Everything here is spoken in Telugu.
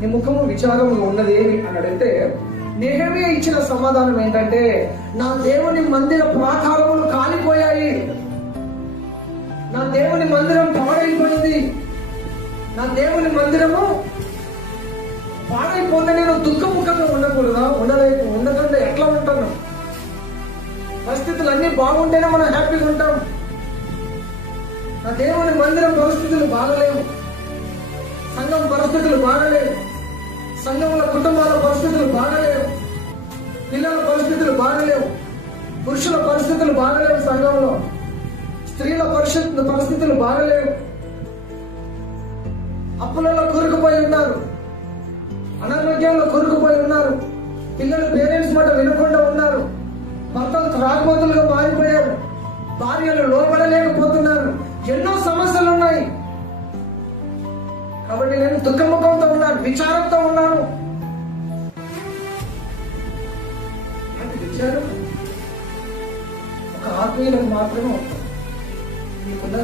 నీ ముఖము విచారముగా ఉన్నది ఏమి అని అడిగితే నెహెమ్యా ఇచ్చిన సమాధానం ఏంటంటే, నా దేవుని మందిర ప్రాకారములు కాలిపోయాయి, నా దేవుని మందిరం పాడైపోయింది, నా దేవుని మందిరము పాడైపోతే నేను దుఃఖముఖంగా ఉండకూడదా? ఉండకుండా ఎట్లా ఉంటాను? పరిస్థితులు అన్ని బాగుంటేనే మనం హ్యాపీగా ఉంటాం. నా దేవుని మందిరం పరిస్థితులు బాగలేవు, సంఘం పరిస్థితులు బాగలేవు, సంఘంలో కుటుంబాల పరిస్థితులు బాగలేవు, పిల్లల పరిస్థితులు బాగలేవు, పురుషుల పరిస్థితులు బాగలేవు, సంఘంలో స్త్రీల పరిస్థితులు బాగలేవు, అప్పులలో కొరుకుపోయి ఉన్నారు, అనారోగ్యంలో కొరుకుపోయి ఉన్నారు, పిల్లలు పేరెంట్స్ మాట వినకుండా ఉన్నారు, భర్తలు త్రాగుబోతులుగా మారిపోయారు, భార్యలు లోబడలేకపోతున్నారు, ఎన్నో సమస్యలు ఉన్నాయి. కాబట్టి నేను దుఃఖముఖంతో ఉన్నాను, విచారంతో ఉన్నాను. విచారం ఒక ఆత్మీయులకు మాత్రమే ఉంటుంది. మీకున్న